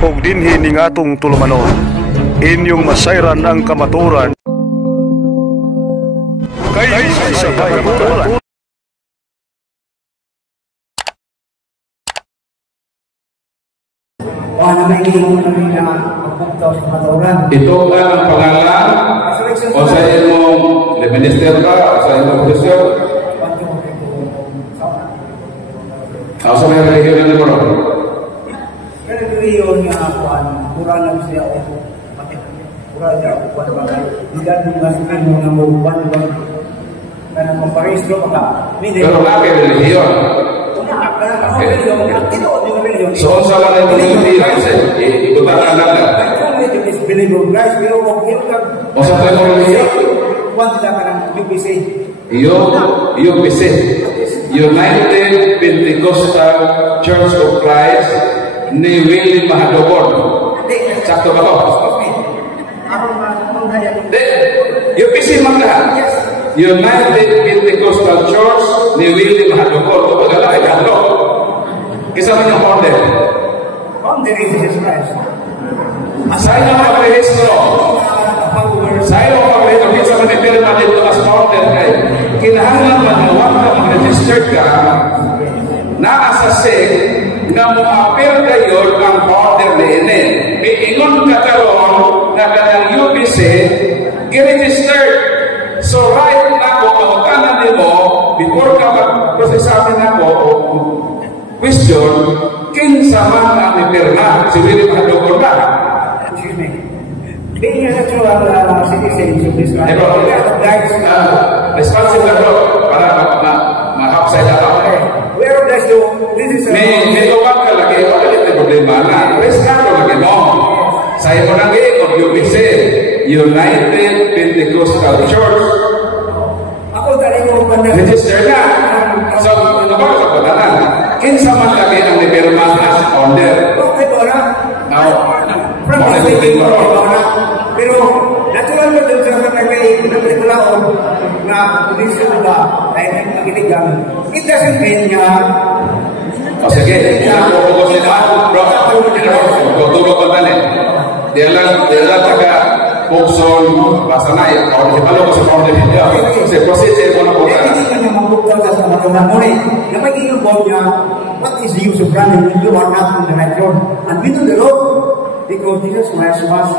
ug dinhi ning atong tulumanon. Inyong masayran ang kamaturan kay sa kamaturan. Ito ang pangalan o sa imong minister ka o sa imong posisyon o sa mga religion na bro religion nga kurang lang siya kurang siya hindi masukin mo na mabuban karena memparistro maka pero bakit religion? So sa mga religion ikutan ang nanda o sa mga religion UPC United Pentecostal Church of Christ ni Willie Mahadobon. Sakto ba to? UPC maglahat. United Pentecostal Church ni Willie Mahadobon. Ito ba lalaki kanto? Kisa man yung founder? Founder is Jesus Christ. Sa inyo pag-rehistro. Sa inyo pag-rehistro. Kisa man yung pirma dito as founder kay kinahanglan man huwag ka mag-register ka na sa SEC na mo-appear kayo ang founder na ini. May ingon ka karoon na kanang UPC i-registered. So right na ko, pagkanan mo, before ka mag-prosesamin ako o question, kinsa man ang ipirma, si Willie Mahadobon ba? Excuse me. Being a natural citizen of this country, responsible na bro, para ma-upside up. We are blessed to, this is a... May tawag ka lagi, wala ito problema na. Rescato lagi mo. Sa iyo nang ikot, UPC, United Pentecostal Church. Ako talaga ko panda. Register na. So, ano ba sa patanan? Kinsa man lagi ang nipirma as founder. Okay ba na? From the speaking mo na. Pero, natural mo dun sa kay nagregulaon na kondisyon ba ay nagkakitigang. It doesn't mean nga o sige, ako sila, bro, tutulog ko tali. Dia lang taga Pokson, basta na yan. O, di palo ko sa founder niya. Kasi proseso mo na po ka. Hindi ka niya mabuktaw sa mga muli. Napagiging po niya, what is the use of running when you are not on the right road? And we do the road because Jesus Christ was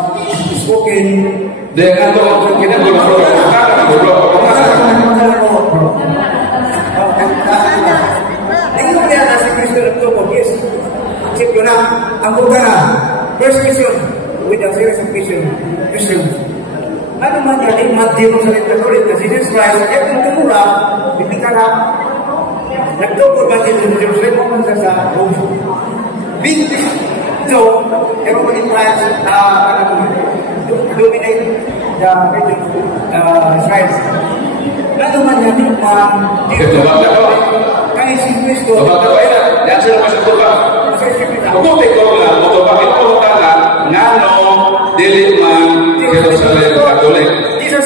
spoken. Dengan to, kita boleh Tingnan niya na si Kristo nagtupog, yes. Check ko na, ang buka na, persecution, with a serious of Christians. Ano man yan, ay matino sa literature, kasi Jesus Christ, kaya kung tumura, bibigyan na, nagtupog natin sa Jerusalem, pumunta sa Rome. So, everybody tries dominate the region of Israel. Ano man yan, kaya si Kristo, yan sila masakot ba? Mabuti ko lang, matubak ito tanan, ngano, dili man, Jerusalem, Catholic. Isa,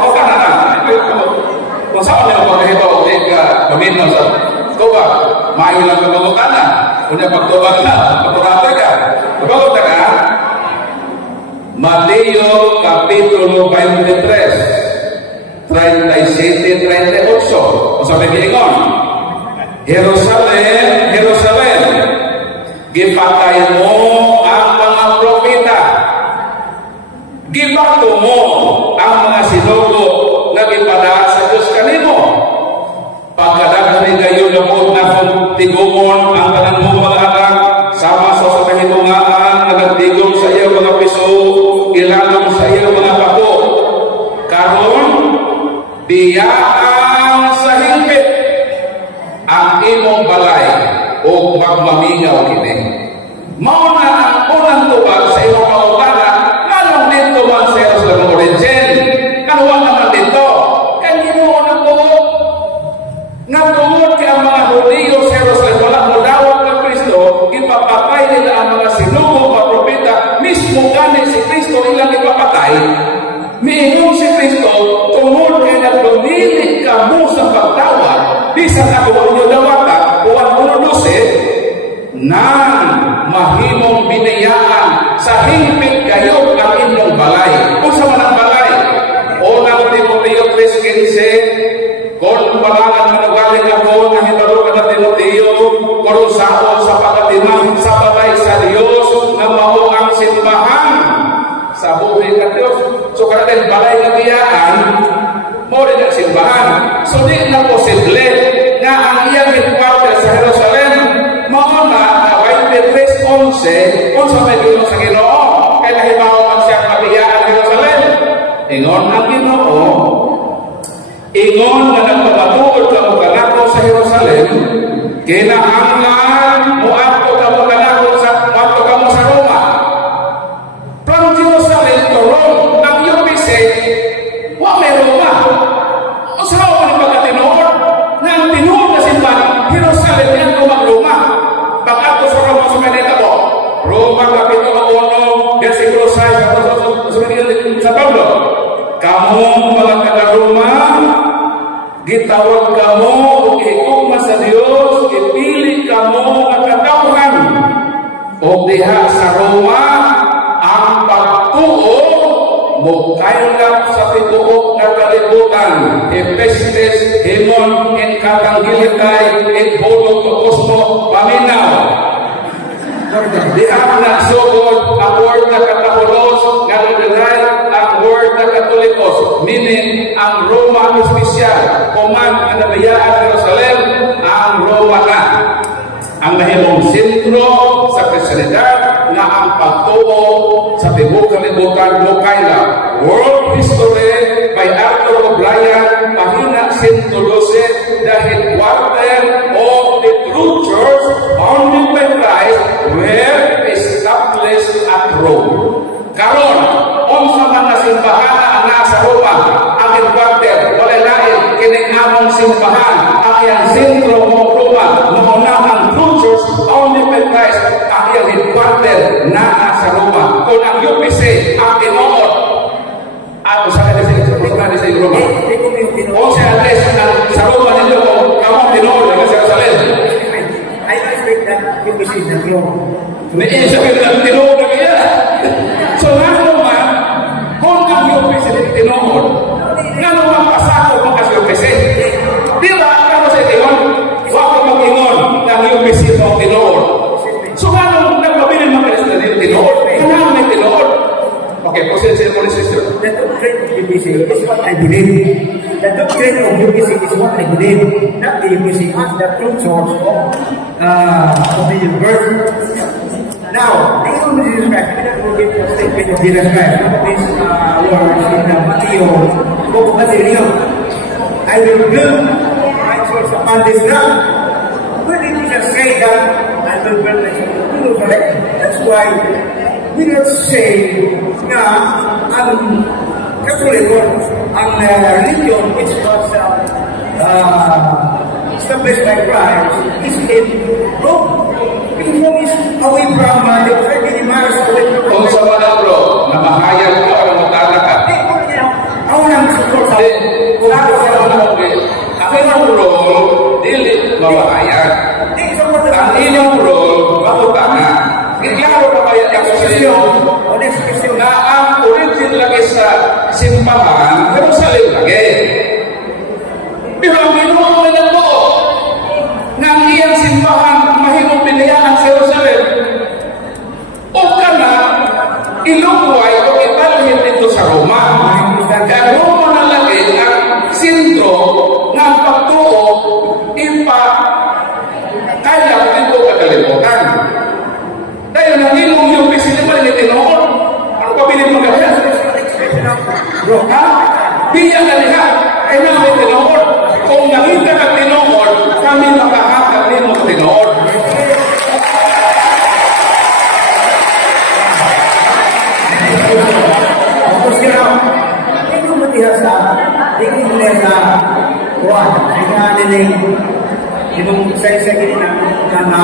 ako ka na. Kung saan nila pagkahibaw, hindi ka pamino sa tuba, maayon lang ka magutanan. Kung niya pagtubak na, pagturate ka. Mabagot na ka, Mateo Kapitulo 23, 37-38. O sabi nilingon, Jerusalem, Jerusalem, gipatay mo ang mga propeta, gibato mo ang mga sinugo na gipadaan sa Diyos kanimo. Pagkadaghan kayo lupot na kung tigumon ang tanan mo mga anak, sama sa kahitungaan na nagtigong sa iyo mga piso, ilalong sa iyo mga bako. Karon, biyaan sa hingpit ang imong balay o magmamingaw kini. Mao na ang unang tubag sa imong kautana, nganong dito man sa Jerusalem origin, kanuwa naman dito, kanino unang tubog? Nagtungod kay ang mga Hudiyo sa Jerusalem, wala mo dawat ng Kristo, ipapatay nila ang mga sinugong mga propeta, mismo gani si Kristo ilang ipapatay. Miingon si Kristo, tungod kay nagdumili ka mo sa pagtawad, bisan ako ang inyo dawata, 1:12, na ang mahimong binayaan sa hingpit kayo ang inyong balay. Kung sa manang balay, unang Timoteo 3:15, kung palangan manugaling ako na hitalukan na Timoteo, kung saon sa pagkatimang sa balay sa Diyos na mao ang simbahan sa buhay ka Diyos. So karating balay na biyaan, mo rin ang simbahan. So di na posible nga ang iyang headquarters sa Jerusalem, mao na 23:11, kung sa may Ginoo sa Ginoo, kaya nahibaw ang siyang mabiyaan sa Jerusalem. Ingon ang Ginoo, ingon na nagpapatuod ka mo kanako sa Jerusalem, kinahanglan mo ato ka mo kanako sa ato ka mo sa Roma. From Jerusalem to Rome, ang iyong visit, wa may Roma. O sa Roma ni pagkatinuod, na ang tinuod na simbahan, Jerusalem yan lumang Roma. Pag-ato sa Roma sa Manila po, Roma Kapitulo 1, versikulo 6, sa Pablo, kamong mga taga-Roma, gitawag kamo o ihigugma sa Dios, ipili kamo ang katawhan. O diha sa Roma, ang pagtuo mukaylap sa pituok na kalibutan. Epestes, himon, in katanggilitay, in bulog o kusmo, paminaw. Di ang nagsugod ang word na katapulos, nalulunay ang word na katolikos, meaning ang Roma espesyal, kuman ang nabiyaan sa Jerusalem, ang Roma na. Ang nahimong sentro sa Kristiyanidad na ang pagtuo sa tibok kalibutan mukayla. World History by Arthur O'Brien, pahina 112, the headquarter of the true church founded by Christ were established at Rome. Karon, unsa man na simbahan ang nasa Roma, ang headquarter, wala lain kining among simbahan, ang iyang sentro mo Roma, mauna ang true church founded by Christ, ang iyang headquarter na nasa Roma. Kung ang UPC ang tinuod, at sa kanila sa Roma, o sa address sa Roma nito, kamong tinuod na sa Jerusalem. I expect that UPC is not wrong. May isa ka na tinuod na kaya. So nga naman, kung ang UPC na tinuod, nga naman pasako kung kasi UPC. Di ba? Kamo sa itiwan, wako mag-ingon ng UPC mo tinuod. So nga naman, nagpabilin mga kalis na tinuod. Kung nga may tinuod. Okay, position mo ni sister. The doctrine of UPC is what I believe. The doctrine of UPC is what I believe. Not the UPC as the true source of the universe. Now, the name of Jesus Christ, we don't forget the statement of Jesus Christ. Look at this words in Matthew, book of Matthew. I will build my church upon this ground. When did Jesus say that? I will build my church upon Jerusalem. That's why we don't say na ang Katoliko, ang religion which was established by Christ is in Rome. Rome is away from the 30 miles away from Kung sa mga bro, na mahayag ka o matala ka. Ako lang support sa Kung ako sa mga ang inyong role, dili mamahayag. Ang inyong role, makutanga. Iklaro na kaya niya ko sa inyo na ang origin lagi sa simbahan, Jerusalem lagi. Pero ang Ginoo na po, ng iyang simbahan, mahimong pinayaan sa Jerusalem, o ka na, ilugway o italhin dito sa Roma. Kaya Roma na lagi ang sentro ng pagtuo, kaya dito kakalimutan. Dahil nangimong yung pisilipal ni Tinoon, ano pa bilin mo kaya? Bro, ha? Biya na niya, ay namin Tinoon. Kung nakita ka Tinoon, kami makahakag din mo Tinoon. Tapos kaya, hindi mo matiha sa kuwan. Hindi nga niling, yung isa-isa ginina na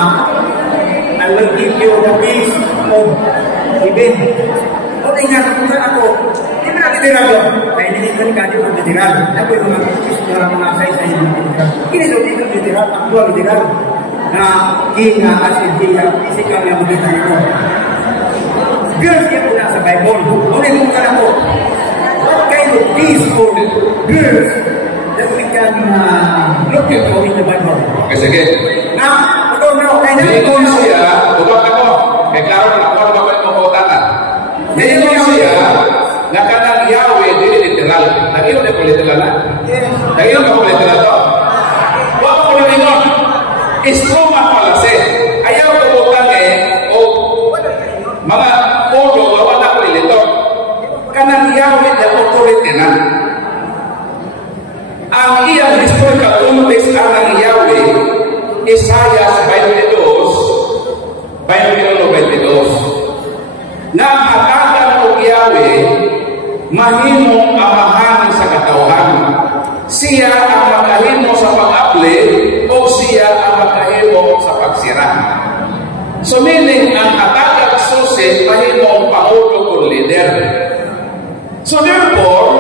I will give you the peace of heaven. O tingnan, kung saan ako, hindi mo nakitiral doon. Kaya nilingkan ka, di mo nakitiral. Ako yung mga peace na mga isa-isa yung nakitiral. Hindi doon, hindi nakitiral, ako nakitiral. na kinga as in physical nga makita nito. Girls yan na sa Bible. Ulit mo ka na po. What kind of things for girls that we can look into in the Bible? Okay, sige. Now, ito na, kaya na Dito siya, tubak ako. Kaya klaro na ako, bakit mo kautangan. Dito siya, na kanang Yahweh, dili literal. Nag-iyon na po literal na? Nag-iyon na po literal to? Huwag ko rin ingon. Istruma pala siya. Ayaw kabutang o mga polo, wala na ko ilito. Kanang Yahweh na authority na. Ang iyang historical context ang Yahweh, Isaiah 22, na hatagan o Yahweh, mahimong amahan sa katauhan. Siya ang makahimo sa pag-apli o siya ang makahimo sa pagsira. So meaning, ang hatagan susi, mahimong pangulo o leader. So therefore,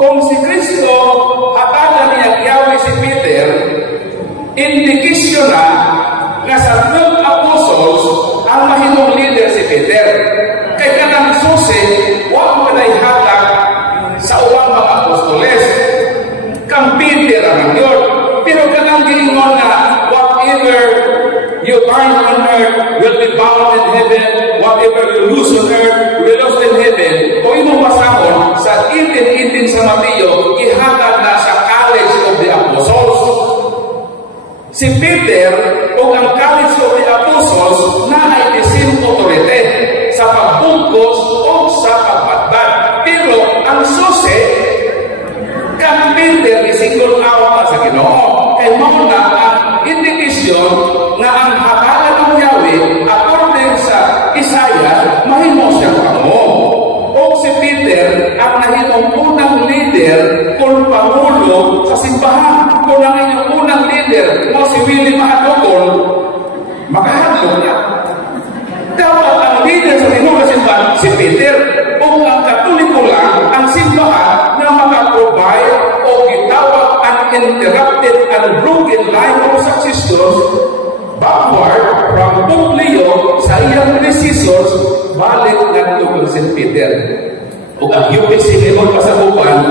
kung si Kristo hatagan niya Yahweh si Peter, indikasyon na sa 12 apostles ang mahimong leader si Peter. Kaya kanang susi, huwag mo na ihatag sa uwang mga apostoles. Kang Peter ang yun. Pero kanang giningon na whatever you bind on earth will be bound in heaven, whatever you loose on earth will loose in heaven. Kung imong basahon sa 18:18 sa Mateo, ihatag na sa College of the Apostles. Si Peter o ang College of the Apostles na ay isin authority sa pagbungkos o sa pagbatbat. Pero ang susi, kang Peter isingle out sa Ginoo. Kaya mo na ang indikasyon na ang hatagan ng Yahweh according sa Isaiah, mahimo siya kamo. O si Peter ang nahimong unang leader kung pangulo sa simbahan. Kung ang inyong unang leader mo si Willie Mahadokon, makahadok niya. Dapat ang leader sa inyong simbahan si Peter. O ang Katoliko lang ang simbahan na makaprovide o gitawag ang interrupted and broken line of successors backward from Pope Leo sa iyang predecessors balik na ito kung St. Peter. O ang UPC ngayon pasabukan,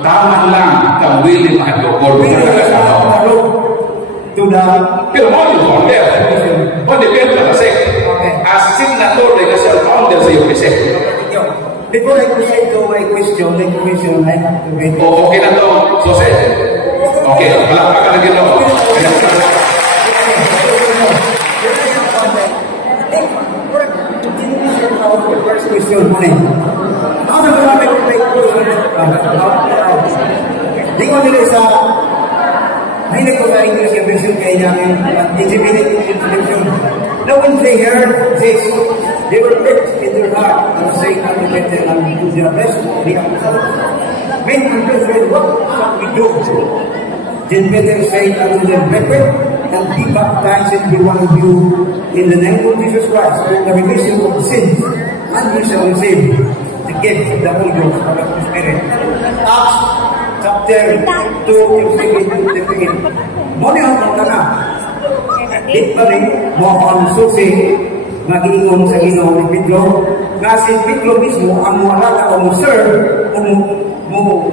taman lang kang Willie Mahadokon. Pero mo yung founder. O depende na kasi. As signatory kasi ang founder sa UPC. Before I proceed to my question, I have to read. Okay na to, Jose. Okay, malakpak ka na gano'n. First question muna. Ako na marami kong may question. Di ko nila sa mahinig ko sa English yung version kaya namin intimidated introduction. Now when they heard this, they were pricked in their heart and saying unto Peter and to their rest of the apostles, men and brethren, what shall we do? Then Peter said unto them, Brethren, and be baptized every one of you in the name of Jesus Christ for the remission of sins, and you shall receive the gift of the Holy Ghost or of the Spirit. Acts chapter 2, 17. Muna ang mga na. Di pa rin mo ang susi mag-iingon sa Ginoo ni Pedro na si Pedro mismo ang muhalata o mo-serve o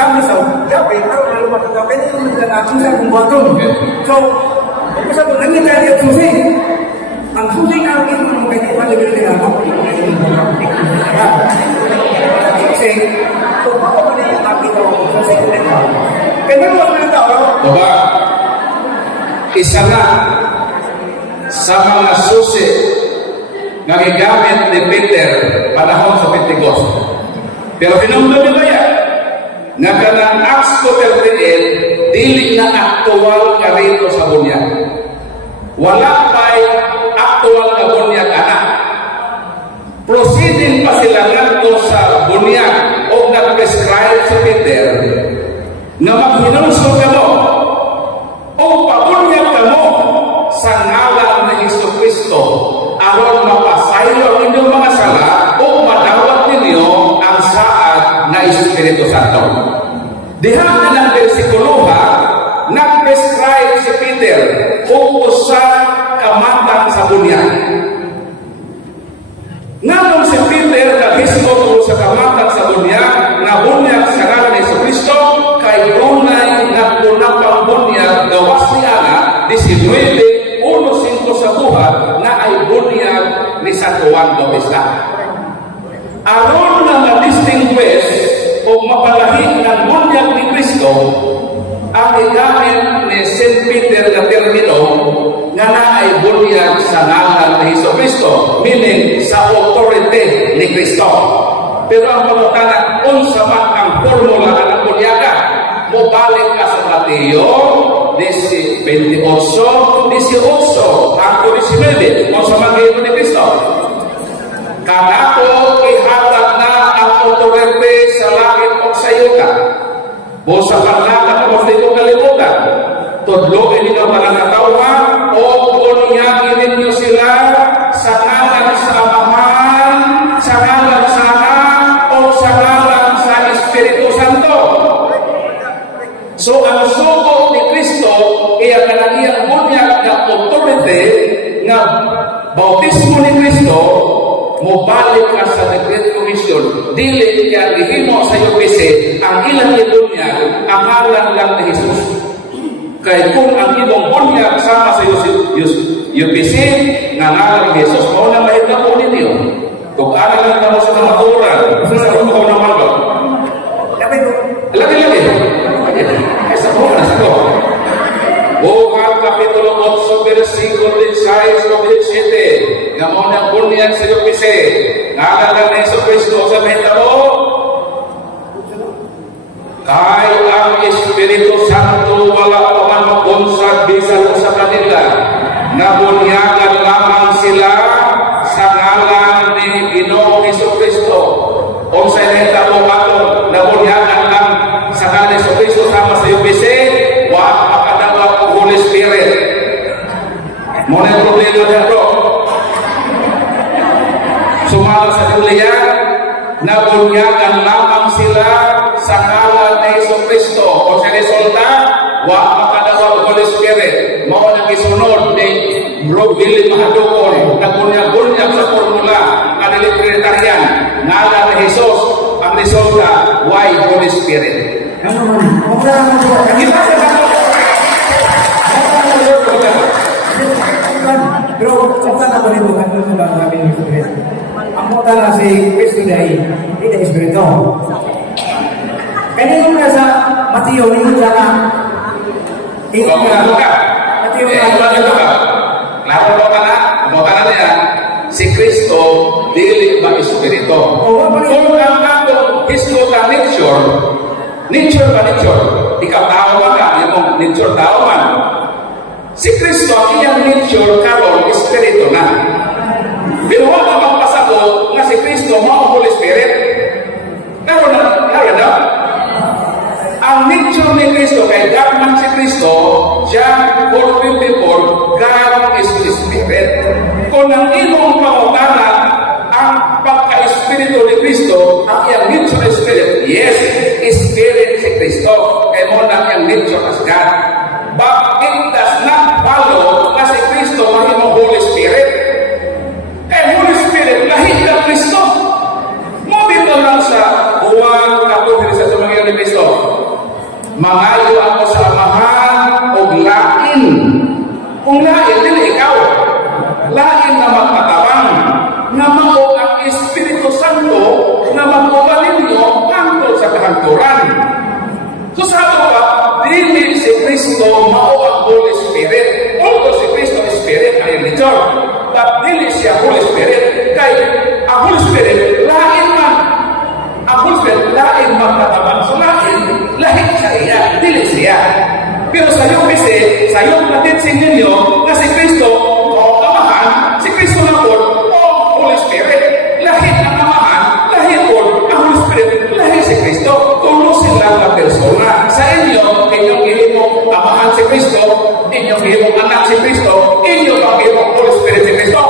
kami sa gabi, pero matagapin yung natin sa kumbaton. So, kasi kung nangyay tayo ang susi, ang susi nga ang ito ng kaya palagay nila ako. Kasi, kung ako ba niya ang ito, kasi kung ito. Kaya mo ang tao, Diba? Isa na sa mga susi na gigamit ni Peter panahon sa Pentecost. Pero pinamdami ba yan? Nga kanang Acts 2:38, dili na aktual ka rito sa bunyag. Wala pa'y aktual na bunyag anak. Proceeding pa sila nandito sa bunyag o nag-prescribe sa Peter na maghinunso ka mo o pabunyag ka mo sa ngalan ni Jesucristo aron mapasaylo ang inyong mga sala o madawat ninyo ang saad na Espiritu Santo. Diha na ng versikulo ha, nag-prescribe si Peter o sa kamatang sa bunyag. Nganong si Peter naghisgo tungkol sa kamatang sa bunyag, na bunyag sa ngalan ni Jesucristo, kay unay nagpunapang bunyag gawas ni Ana 19:1-5 sa buhat na ay bunyag ni San Juan Bautista. Aron na ma-distinguish o mapalahi ng bunyag ni Kristo ang igamit ni St. Peter na termino nga na ay bunyag sa ngalan ni Jesucristo, meaning sa authority ni Kristo. Pero ang pagkatana, unsa man ang formula ng bunyaga, mobalik ka sa Mateo 28:18 ang 19, unsa man gayud ni Kristo. Kanako ihatag na ang authority sa langit o sa yuta. Busa kanaka o sa itong kalibutan. Tudloin ninyo mga katawhan o bunyagin ninyo sila sa ngalan sa Amahan, sa ngalan sa Anak, o sa ngalan sa Espiritu Santo. So ang sugo ni Kristo iya kanang bunyag na authority na bautismo ni Kristo, mobalik ka sa Great Commission. Dili kaya gihimo sa UPC ang ilang bunyag ang ngalan lang ni Jesus. Kaya kung ang ibang bunyag sama sa UPC nga ngalan ni Jesus, mao na mahitabo ninyo. Kung ano lang mo sa kamaturan, sa ko naman ba? Lagi. Ay sa ko na sa ko. Buhat Kapitulo 8, versikulo 16 o 17. Nga mo na bunyag sa UPC. Ngalan ni Jesucristo sa mahitabo. Kay ang Espiritu Santo wala pa man mabunsad bisan sa kanila, nabunyagan lamang sila sa ngalan ni Ginoong Jesucristo. Unsay nahitabo aton, nabunyagan lang sa ngalan ni Jesucristo sama sa UPC, wa makadawat og Holy Spirit. Mo na problema dito. Sumala sa Biblia, nabunyagan lamang sila sa ngalan ni Jesucristo. O sa resulta, wa makadawat og Holy Spirit. Mao nang gisunod ni Bro Billy Mahadukon, nagbunyag-bunyag sa formula nga Trinitarian, ngalan ni Jesus. Ang resulta, why Holy Spirit? Pero sa na ko nito kanto sa mga ni Spirit. Ang mota na si Kristo dai, ida Espiritu. Kaya nung nasa Mateo, ingon sa ka. Ingon ka. Mateo ka. Klaro mo ka na niya, si Kristo, dili ba Espiritu? Kung ang ato, Kristo ka nature ba nature? Ikaw tao man ka, yung nature tao man. Si Kristo, ang iyang nature, karon Espiritu na. Pero wala magpasako nga si Kristo, mao Holy Spirit. Karon na. Ang nature ni Kristo, kay God man si Kristo, John 4:54, God is Holy Spirit. Kung ang imong pangutana, ang pagka-Espiritu ni Kristo, ang iyang nature ni Spirit, yes, Spirit si Kristo, kay mo na ang nature as God. But it does not follow na si Kristo mahimong Holy Spirit. Kay Holy Spirit, lahi ka Kristo. Mabito lang sa Juan 14 sa tumangin ni Kristo. Mangayo ako sa Amahan o lain. Kung lain, dili ikaw. Lain na magkatabang. Na mao ang Espiritu Santo na magkubalin niyo tungkol sa kahangturan. So sa ato pa, dili si Kristo mao ang Holy Spirit. Although si Kristo is Spirit ay nature, but dili siya Holy Spirit. Kay ang Holy Spirit lain man. Ang Holy Spirit lain magkatabang. So lahi sa iya, dili siya. Pero sa iyo kasi, sa iyong natitsing ninyo na si Kristo o Amahan, si Kristo na po o Holy Spirit. Lahi ang Amahan, lahi po ang Holy Spirit, lahi si Kristo. Tulo sila na persona. Sa inyo, inyong ihimong Amahan si Kristo, inyong ihimong Anak si Kristo, inyong ihimong Holy Spirit si Kristo.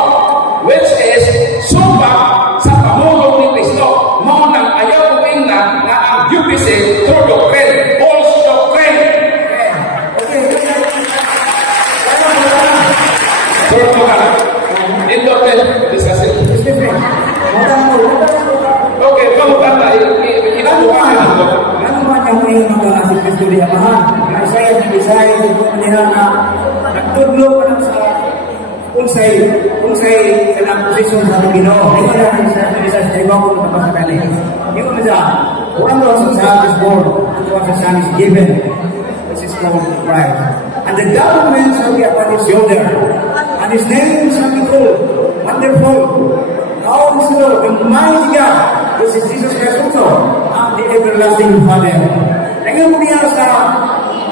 Which is, sumpa sa pamulong ni Kristo. Maunang ayaw ko na ang UPC through doctrine, false doctrine. Okay. kung sa'y kanang posisyon sa Ginoo. Ito na sa iba ko na sa kanila. Ito na siya, one was a child is born, one was a son is given. This is called Christ. And the government shall be upon his shoulder, and his name shall be called Wonderful, Counselor, the Mighty God. This is Jesus Christ also, and the Everlasting Father. Ngayon mo niya sa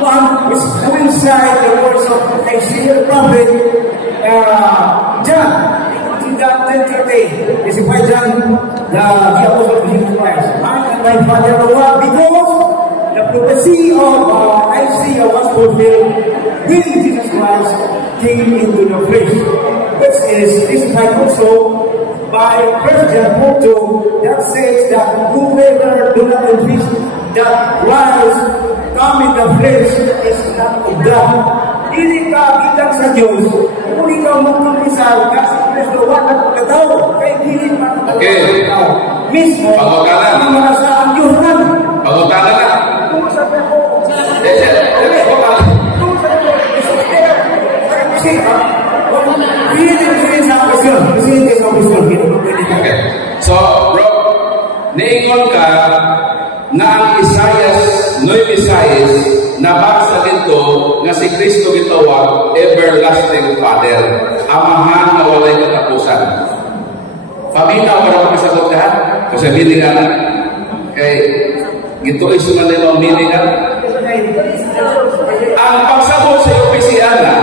one is coincide the words of Isaiah prophet John. In John 10:30, this is why John, the apostle of Jesus Christ, I and my Father are one, because the prophecy of Isaiah was fulfilled when Jesus Christ came into the flesh. Which is testified also by 1 John 4:2, that says that whoever do not confess that Christ come in the flesh is not of God. Hindi ka kitang sa Diyos, kung ikaw magkumpisa, kasi Kristo wala pagkatao, kaya hindi pa pagkatao. Mismo, ang mga sa ang Diyos lang. Pagkatao na. Kung sabi ko, okay. So, bro, niingon ka na ang Isaias 9:6 nabasa dito nga si Kristo gitawag Everlasting Father, Amahan na walay katapusan. Paminaw para makasagot ka? Kasi meaning ka na. Kay gito iso na nila ang meaning ka. Ang pagsagot sa opisiyana,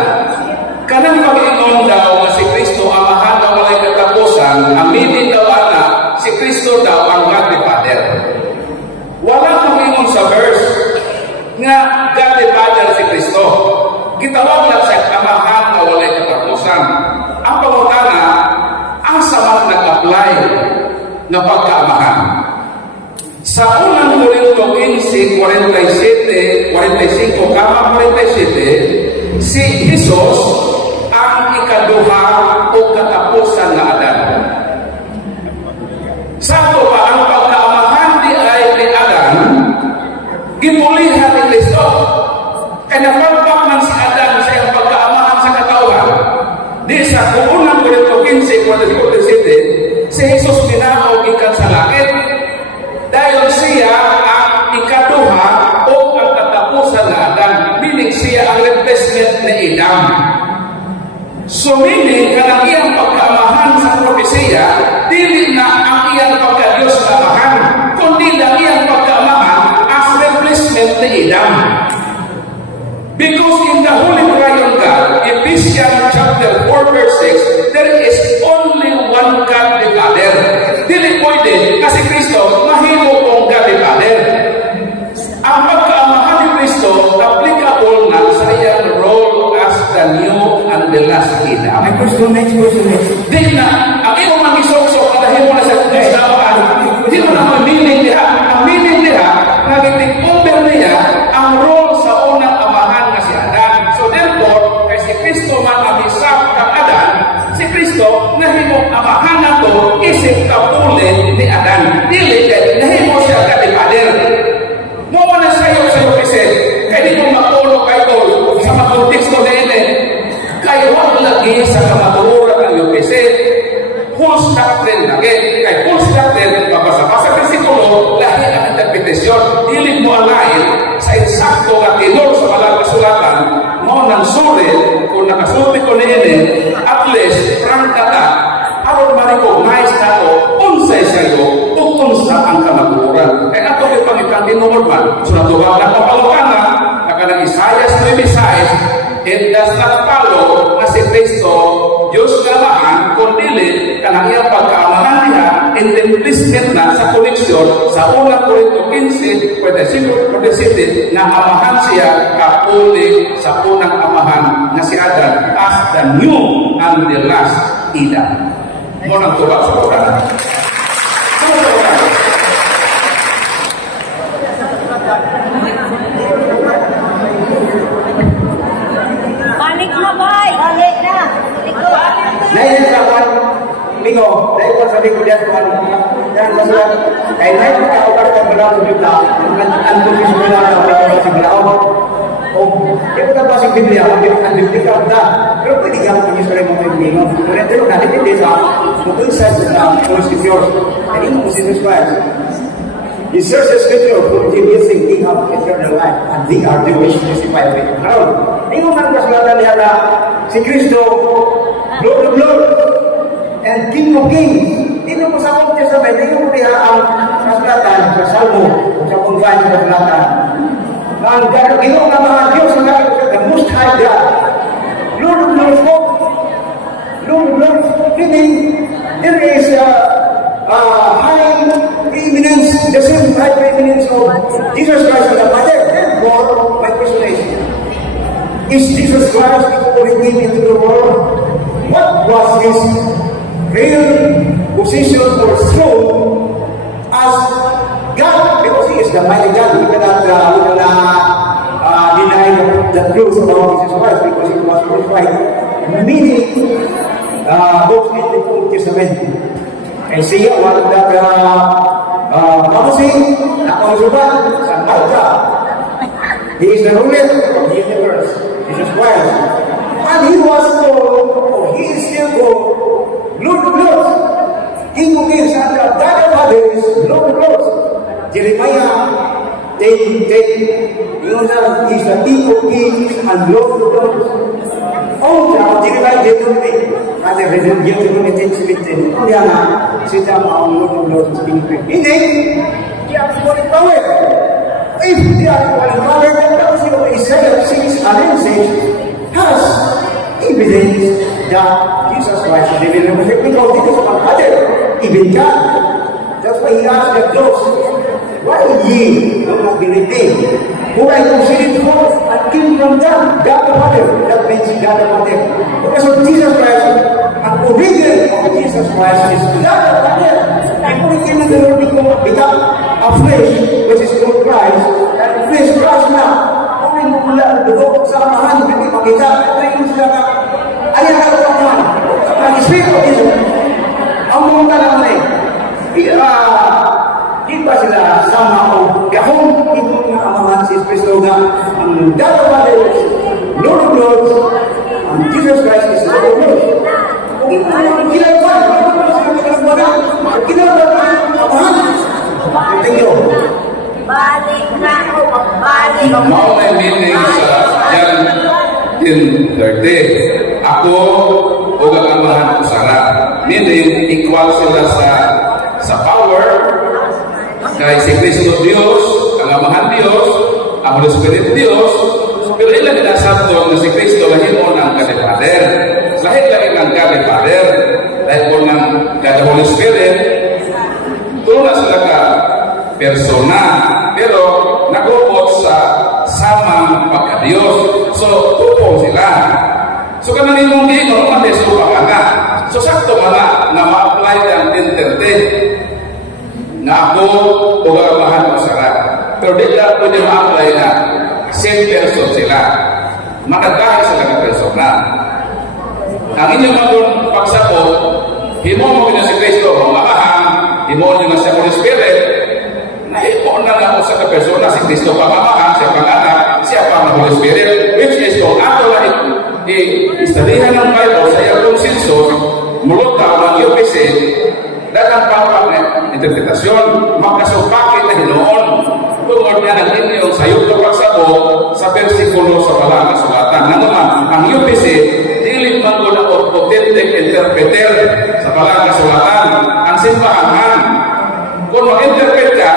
kanang pag-ingon daw nga si Kristo Amahan na walay katapusan, ang meaning daw ana, si Kristo daw ang God the Father. Wala pag-ingon sa verse nga God the Father si Kristo. Gitawag lang sa Amahan na walay katapusan. Ang pangutana, asa man nag-apply na pagkaamahan. Sa unang Korinto 15, 47, 47, si Jesus ang ikaduha o katapusan na Adan. Sakto ba ang pagkaamahan di ay ni Adan, gipulihan ni Kristo. Kaya napagpak man si Adan sa iyang pagkaamahan sa katauhan. Di sa unang Korinto 15, 47, si Jesus minahaw ikan sa langit. Dahil siya ang ikaduha o ang katapusan na Adan, meaning siya ang replacement ni Adam. So meaning, kanang iyang pagkaamahan sa propesya, dili na ang iyang pagka-Diyos na amahan, kundi lang iyang pagkaamahan as replacement ni Adam. Because in the Holy Triune God, Ephesians chapter 4 verse 6, there is only one God the Father. Dili pwede, kasi Kristo, mahimo kong God the Father. Ang pagkaamahan ni Kristo, applicable na sa iyang role as the new and the last Adam. next question. Di na, ang iyong mag-isok-sok, dahil mo na sa Kristamaan, hindi mo na mag-meaning niya. Ang meaning niya, nag-take over niya ang role sa unang amahan na si Adan. So therefore, kay si Kristo man amisap kang Adan, si Kristo, nahimong amahan na to, isip kapulin ni Adan. Dili, nahimo siya kadipader. Mo na sa'yo kasi, kaya di mo makulo kay Tol, sa makonteksto na ini, kaya wag lagi sa kamatururan ng UPC, full doctrine lagi. Kaya full doctrine, mabasa-basa versikulo, lahi ang interpretasyon. Dili mo alain sa insakto na tinor sa malang kasulatan, mo nang sulit, kung nakasulti ko na ini, at least, prangkata, aron ma-recognize na to, unsay sa'yo, o unsa ang kamatururan. Kaya ato kay pangitan din number 1, so natuwag na kapalukana, na kanang Isaias 9:6, it does not follow na si Kristo Diyos na amahan, kundi kanang iyang pagkaamahan niya in the implicit na sa koneksyon sa unang Korinto 15, 47, na amahan siya kapuli sa unang amahan na si Adan as the new and the last Adam. Mo nang tubag sa Quran. Balik na, boy! Balik na! Dahil sa kan, Bingo, dahil pa sabi ko diyan kan, yan masulat, kaya na yung kaubar ka pala sa juta, ang tulis mo na sa pagkakas sa galaw. Di ko nabasing Biblia, ang Biblia ka, pero pwede ka kung yung sarili mo kayo Pilipino. Pero nadipindi sa kung sa Scriptures, and in Jesus Christ. He searches the Scripture for Jesus saying they have eternal life, and they are the which testify with the crowd. Ayun ang kasulatan niya na si Kristo, Lord of Lords, and King of Kings. Dito po sa Old Testament, dito po niya ang kasulatan sa Salmo, sa Convent ng kasulatan. Ang ginoong ng mga Diyos ang the Most High God, Lord of Lords, Lord of Lords, meaning there is high preeminence, the same high preeminence of Jesus Christ and the Father. Therefore, my question is Jesus Christ before he came into the world, what was his real position or throne as God? Because he is the mighty God. We cannot deny the truth about Jesus Christ because he was crucified. Meaning, books in the Old Testament. And see what that promising, nakausuban sa Malta. He is the ruler of the universe, Jesus Christ. And he was called, or he is still called, Lord of Lords, King of Kings, and the God of Fathers, Lord of Lords. Jeremiah 10:10, you know that he is the King of Kings and Lord of Lords. Oh, Jeremiah 10:10, ada Jeremiah 10:17. Dia na sila ang Lord of Lords, King of Kings. Hindi, dia harus boleh power. If dia harus boleh power, then those who Isaiah 6:6 has evidence that Jesus Christ is the living God. Because this is one other, even God. That's why he asked the those, why ye do not believe me? Who I considered forth and came from them, God the Father. That means God the Father. Because of Jesus Christ, ang origin of Jesus Christ is God the Father. Before he came into the world, become a flesh, which is called Christ, and flesh Christ na. Kung mula doon sa amahan, hindi makita, ito yung sila na, ayan ka lang naman. Ang Espiritu is, ang mga lang na di ba sila sama o gahong ito nga amahan si Espiritu na ang God of Father is Lord of Lords, and Jesus Christ is Lord of Lords. Kung ito ang ginagawa, ginagawa ang amahan. Thank you. Balik na. Balik. Mao may meaning sa John 10:30. Ako o ang amahan ko sara. Meaning, equal sila sa power. Kaya si Kristo Diyos, ang amahan Diyos, ang Holy Spirit Diyos, pero ilan inasato na si Kristo lahimon ang God the Father. Lahit lagi ng God the Father, dahil po ng God the Holy Spirit, doon na sila ka persona, pero nagubot sa samang pagka-Diyos. So, tupong sila. So, kanang imong gino, mateso pa nga. So, sakto mga na ma-apply ang 10:30 na ako o amahan ko sara. Pero di lang pwede ma-apply na same person sila. Makadahil sila ng persona. Ang inyong mga pagsapot, himo mo na si Kristo, mamahang, himo nyo na sa Holy Spirit, na himo na lang sa persona, si Kristo pamamahang, siya panganak, siya pang Holy Spirit, which is kung ato lang istadihan ng Bible sa iyong konsensus, mulot na ang UPC, datang pang interpretasyon, makasupakit na hinoon. Tungod niya ng inyong sayog na pagsabo sa versikulo sa walang kasulatan. Nga naman, ang UPC, dilit man ko na authentic interpreter sa walang kasulatan. Ang simbahan, kung mag-interpret ka,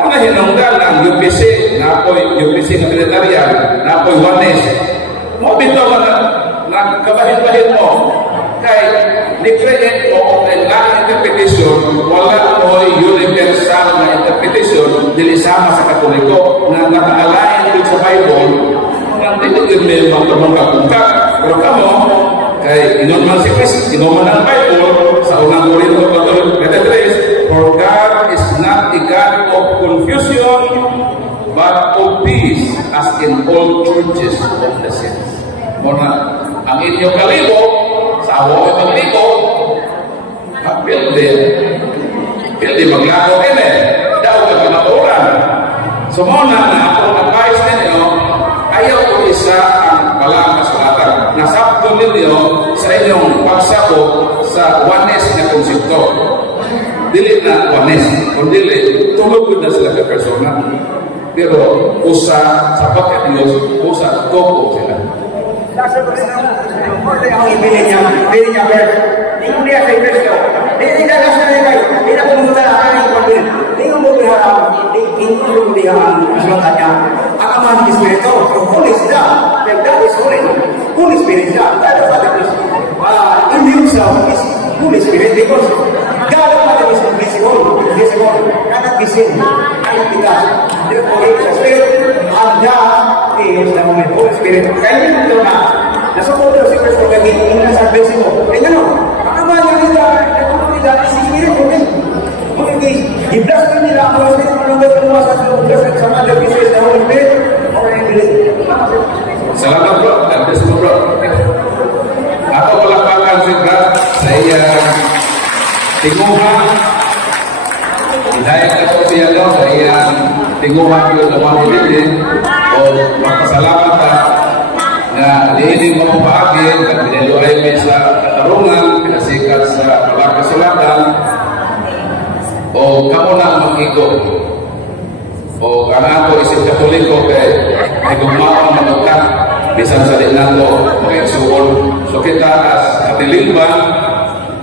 mga hinungdan ng UPC, na apo'y UPC na militarian, na apo'y oneness. Mo bito man na kabahin-bahin mo, kay ni-create mo ang interpretation, wala mo universal na interpretation dili sama sa Katoliko na naka-align din sa Bible na hindi din magkabungkak. Pero kamo, kay inuman si Christ, inuman ang Bible sa unang Korinto 13, for God is not a God of confusion but of peace, as in all churches of the saints. Muna, ang inyong kalibo sa awo ay maglibo, pildi maglago kini, daw ka kamaturan. So muna na akong advice ninyo, ayaw ko isa ang walang kasulatan. Nasabto ninyo sa inyong pagsabot sa oneness na konsepto. Dili na oneness, kundi tulog na sila ka persona. Pero usa sa pagkatiyos, usa toko sila. Ang ibili niya verse. Hindi niya sa Kristo. Hindi ka nasa nila. Hindi na pumunta ang aming pagbirin. Hindi mo bihara. Hindi mo bihara ang kasulatan niya. Ang Ama ng Espiritu. So, Holy siya. That is holy. Holy Spirit siya. That is what it is. In himself is Holy Spirit because God is invisible. Invisible. Cannot be seen. Cannot be touched. Therefore, He is a Spirit. And God is the Holy Spirit. Kaya nito na. Nasuko daw si Kristo kami yung nasa besi mo. Kaya ano? Ang Ama nila si Spirit ko din. I-bless ko nila ang Holy Spirit. Manunggat ko mga sa bless at sa other pieces na Holy Spirit. Salamat bro. God bless mo bro. Ako palakpakan si God sa iyang tinguhan. Hidayat ako siya daw sa iyang tinguhan yung lumamilin o magpasalamat ka na diinig mo paagin at pinaluay mo sa katarungan, pinasikat sa palakasulatan o kamo na mag-igo o ang ato isip katoliko kay gumawa ang manutang bisan sa din nato mga igsuon. So kita as katilingban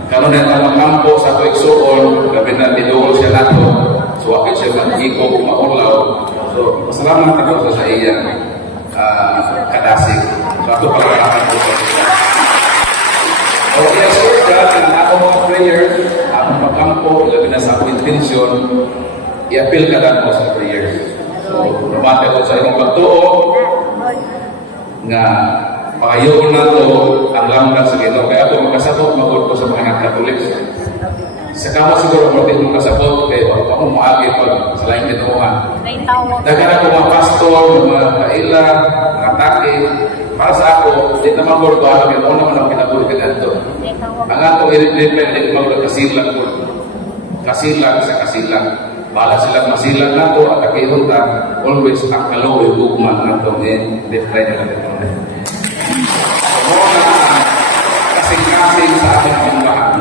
karon na makampo sa ato igsuon gabi na tinuol siya nato so akit siya mag-igo maulaw. So masalamat ako sa iya kadasig. So ato palakpakan po sa iya. So i-assure God na ako mga prayers ang makampo labi na sa ato intention i-appeal ka lang mo sa prayers. So, namate ko sa inyong pagtuo nga pakayoon na ito ang lamang sa Ginoo. Kaya ako magkasabot magod ko sa mga Katolik. Sa kamo siguro magkakit mong kasabot kaya ako maagi pag sa laing Ginoo. Dagan ako mga pastor, mga kaila, mga taki. Para sa ako, di naman ko ito alam yung naman ang pinabuli ka dito. Ang atong i-depende kung magkasilang ko. Kasilang sa kasilang. Bala silang masilang nato at kakihunta, always ang kaloy hukman nato defray na nato. Muna kasing-kasing sa ating pambahan.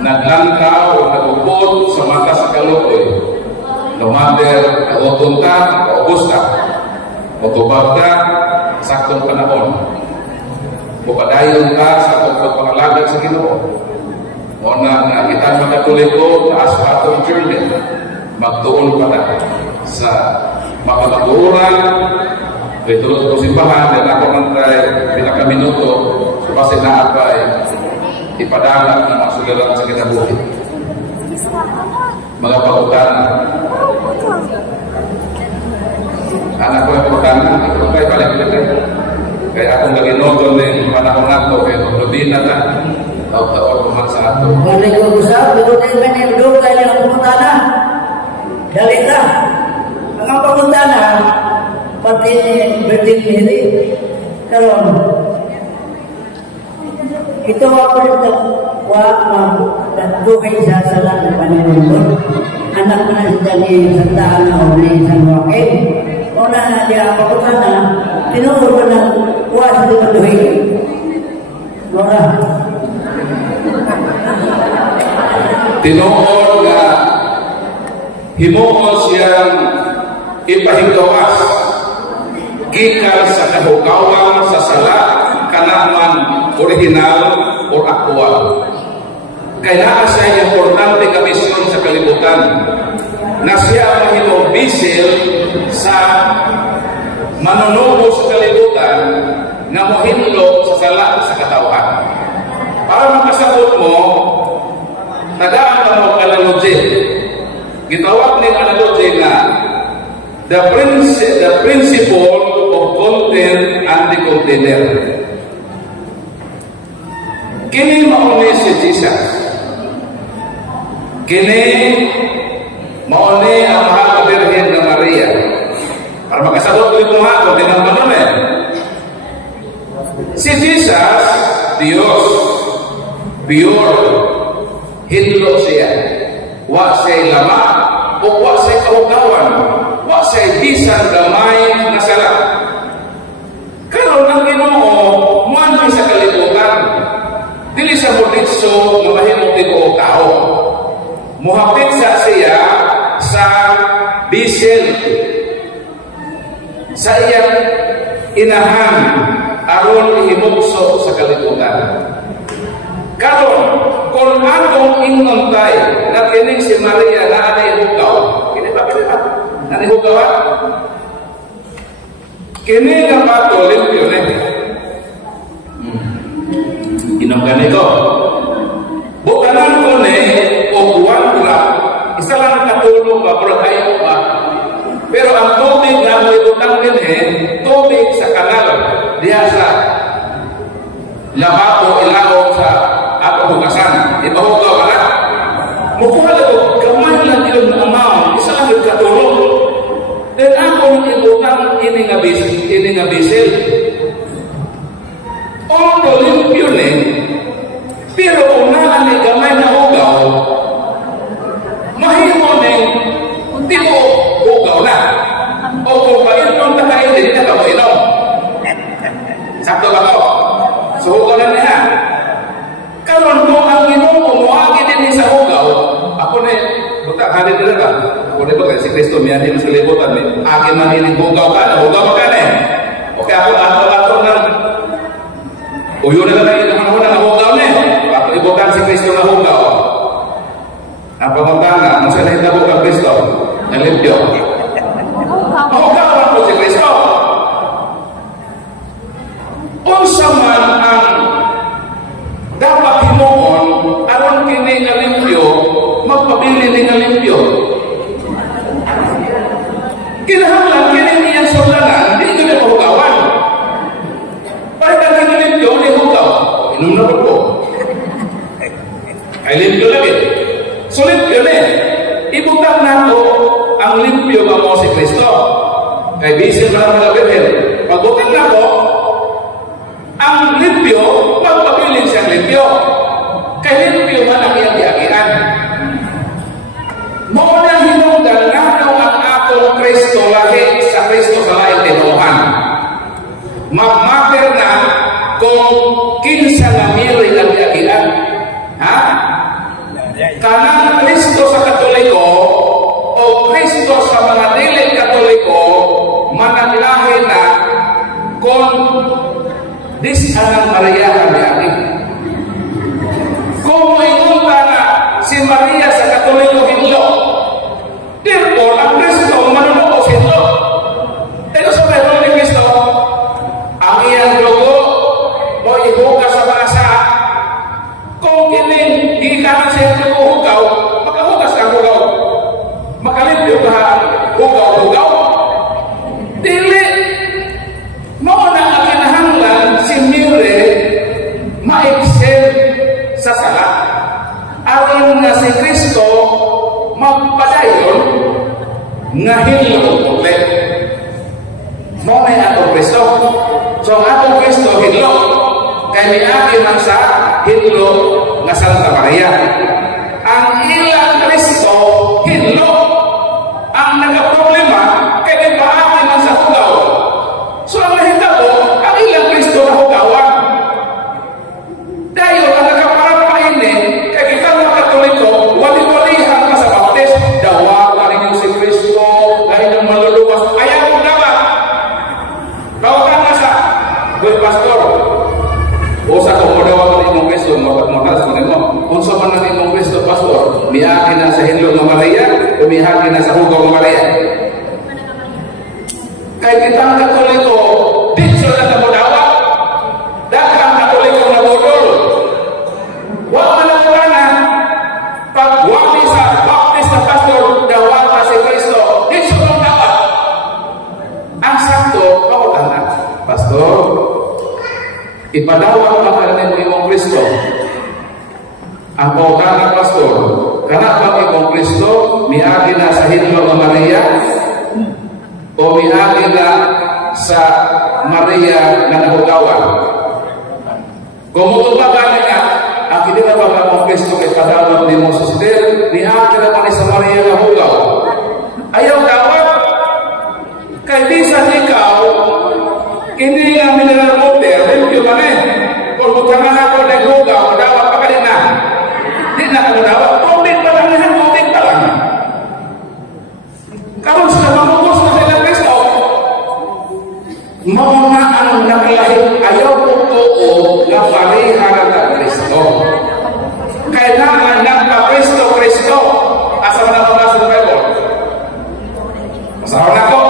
Naglangkaw o nagubod sa mata sa kaloy. Lumander, nautunta, augusta. Utubag ka, saktong panahon. Bukadayon ka sa pagpapalagad sa Ginoo. Muna nga kita magkatuliko na aswatong journey. Magtuon pa na sa makapag-uuran itulot ko simbahan dan ako mantay pinakaminuto so kasi naapay ipadala ng mga suliran sa kinabuhi mga pagutana anak ko yung pagutana ito kayo balik-balik kaya akong lagi noton din panahon nato kaya rodina na taon-taon kuman sa ato balik ko usap ito din manibdog tayo ng pagutana dalita ang pagutana pati Virgin Mary karon ito ako rin nagdugay sa salat ng Panginoon anak ko na siya ni Santa Ana o ni San Joaquin una na niya pagutana tinuro ko ng kuwas di maduhin Nora tinuod nga himuon siyang ipahigdawas gikan sa kahugawan sa sala kanaman original o aktual. Kaya siya importante ka misyon sa kalibutan na siya mahimong bisil sa manunubos sa kalibutan na mohindlo sa sala sa katawhan. Para makasabot mo, tagaan ka mo analogy. Gitawag ng analogy na the principle of content and the container. Kini mauni si Jesus. Kini mauni ang mahal na Birhen na Maria. Para makasabot ko ito ha, kung tinampan namin. Si Jesus, Diyos, pure, hinlo siya. Wa siya'y lama, o wa siya'y kahugawan, wa siya'y bisan gamay na sala. Hesus nga mahimong tibuok tao. Muhapit sa siya sa bisel sa iyang inahan aron ihimugso sa kalibutan. Karon kung atong ingontay na kining si Maria na anay hugaw, kini ba anay hugaw? Kini nga bato limpyo na. Inom ganito. Bukanan ko ni o buwan ko isa lang katulong ba pero ayaw ba? Pero ang tubig na mo ibutang din tubig sa kanal diha sa lababo ilaw sa ato hugasan. Ibahugaw ka na. Mukuha lang ko, gamay lang yun na amount. Isa lang yung katulong. Then ako nang ibutang ini nga bisil. Ondo limpyo ni, pero kung naman gamay na hugaw, mahimo ni, hindi mo hugaw na. O kung painom na kayo, hindi na ka inom. Sakto ba ko? So hugaw na niya. Karon mo ang inom mo agi din sa hugaw. Ako ni buta hadin dira ka. Ako ni ba si Kristo mi adi sa libutan ni. Agi man ini hugaw ka, hugaw ka na. Okay ako ato na. Uyo na lang yung mga hugaw ni. Ato ibutan si Kristo na hugaw. Ang pamantana, ang salita ko kay Kristo, nalimpyo. Hugaw ako si Kristo. Unsa man ang dapat himuon aron kini nga limpyo magpabili ni nga limpyo. Kinahanglan kini iyang sulanan di ko na mahugawan. Pagka kini limpyo ni hugaw, inom na po. Ay limpyo lagi. So limpyo ni. Ibutang na to ang limpyo nga mo si Kristo. Kay bisin na mga birhen. Pagbutang na to ang limpyo, magpabiling siyang limpyo. Kaya limpyo man ang iyang diagian. Mauna hinungdan na ang akong Kristo lahi sa Kristo sa laing tinuhan. Magmater na kung kinsa na miri ang diagian. Ha? Kanang Kristo sa Katoliko o Kristo sa mga dili Katoliko managlahi na kung Anang Maria kami. Kung maingunta na si Maria sa Katoliko hinlo, therefore ang Kristo manunod sa hinlo. Pero sa meron ni Kristo, ang iyang dugo mo ihugas sa mga saa. Kung kining gikanan sa iyang dugo hugaw, makahugas ka hugaw. Makalimpyo ka hugaw. Dili mo na ang kinahanglan si Mire ma-excel sa sala. Aron na si Kristo magpadayon nga hinlo ulit. Mo na atong Kristo. So ang atong Kristo hinlo kay miagi man sa hinlo nga Santa Maria. Ang ilang Kristo hinlo. Ang nagka-problema kay ipaagi man sa hugaw. So ang nahitabo, ang ilang Kristo na hugawan. Dahil ang nagkaparang kay kita mga Katoliko, wali-walihan ka sa baptis, dawa ka rin yung si Kristo, dahil yung maluluwas, ayaw mo dapat. Bawagan na sa, good pastor, o sa kung madawa ka rin yung Kristo, makatas mo rin mo. Kung sa man na rin yung Kristo, pastor, miyaki na sa hinlo ng Maria, o miyaki na sa hugaw ng Maria. Kay kitang Katoliko, di sila na mudawa. Daghang Katoliko na budol. Huwag malangganan. Pag wali sa baptist na pastor, dawa ka si Kristo. Di sila dawa. Ang sakto, pakutana. Pastor, ipadawa ka rin mo imong Kristo. Ang pakutana, pastor, kanapang imong Kristo, miagi na sa hinlo ng Maria, o miagi na sa Maria na nahugawan. Kung mutubagan niya, ang kininabagan ng Kristo kay kadawat ni Moses Del, miagi na pa sa Maria na hugaw. Ayaw dawat, kay bisan ikaw, hindi nga mineral water, limpyo man kung butangan ako na hugaw, dawat pa ka din na. na ako daw, tubig pa lang yan, tubig pa lang. Karon sila mamugos na sila Kristo. Mauna ang nakalahi, ayaw po oo na pareha ng Kristo. Kailangan nagpa-Kristo. Asa na ako nasa Bible? Masahaw na ko.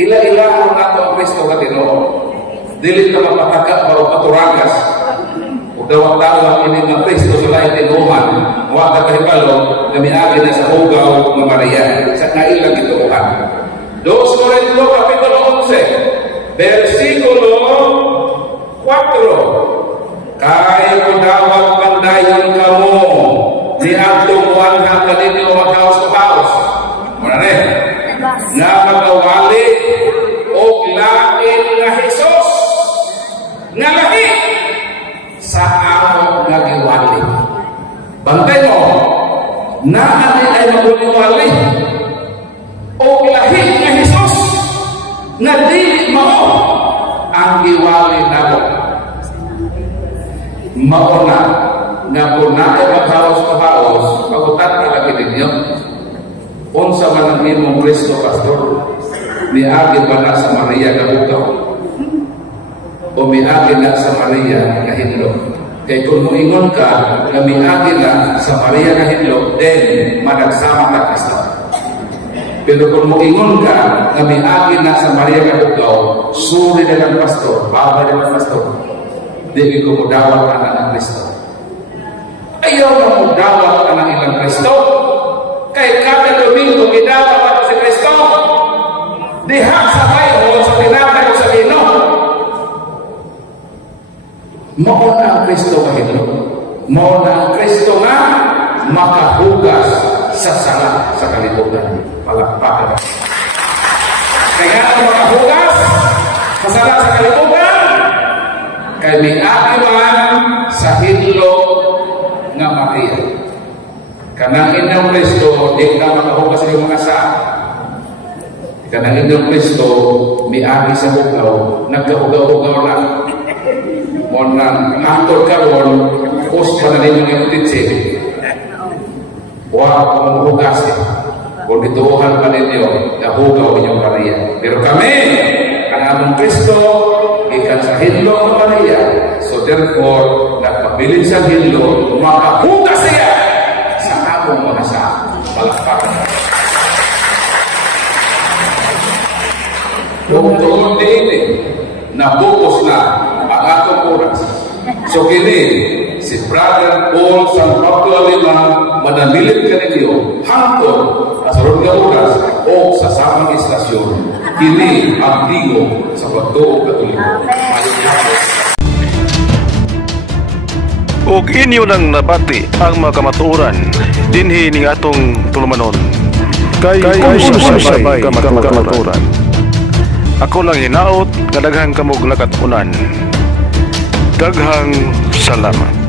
Ila-ila ang nato ang Kristo ka Ginoo. Dili ka mapataka para maturagas. Dawat-dawat ini ng Kristo sa lahat tinuhan. Huwag ka kahibalo na miagi na sa hugaw ng Maria. Sa kailang ituuhan. 2 Corinto Kapitulo 11 Versikulo 4. Kaya ko dawat pandayon kamo ni atong wala kaninyo magkaos-kaos. Muna rin. Na magawali o lain na Jesus na lahi sa ako nagiwali. Bantay mo, na ay maguliwali o lahi na Jesus na di mo ang giwali na mo. Mauna nga po na ay maghaos-kahaos pagutat na lagi ninyo. Unsa man ang imong Kristo, Pastor, miagi ba na sa Maria kabukaw? O miagi na sa Maria kahindlo? Kaya kung muingon ka na miagi na sa Maria kahindlo, then managsama ka Kristo. Pero kung muingon ka na miagi na sa Maria kabukaw, suri na ng Pastor, baba na ng Pastor, di ko mudawat ka ng Kristo. Ayaw na mudawat ka ng ilang Kristo. Kay kada Domingo gidawat ako si Kristo. Diha sa Bible sa tinatay ko sa Ginoo. Mao na ang Kristo kahilo. Mao na ang Kristo nga makahugas sa sala sa kalibutan. Palakpakan. Kaya ang makahugas sa sala sa kalibutan kay miagi man sa hilo nga Maria. Kanang Inang Kristo, di ka makahugas sa mga sa. Kanang Inang Kristo, miagi sa hugaw, nagkahugaw-hugaw na. Monang angkor karon, kus pa na ninyo yung titsi. Huwag kong hugas. Kung ituuhan pa ninyo, nahugaw inyong Maria. Pero kami, ang among Kristo, ikan sa hilo ng Maria. So therefore, nagpabilin sa hilo, makahugas siya. Mga sa palakpakan. Kung tuon din nabukos na ang atong oras. So kini si Brother Paul San Pablo Alemán manamilit ka ninyo hangtod sa sunod nga oras o sa samang istasyon. Kini ang digo sa pagtuo katoliko. ug inyo nang nabati ang mga kamatuoran dinhi ning atong tulumanon kay sabay kamatuoran. Ako lang hinaot nga daghang kamog lakatunan. Daghang salamat.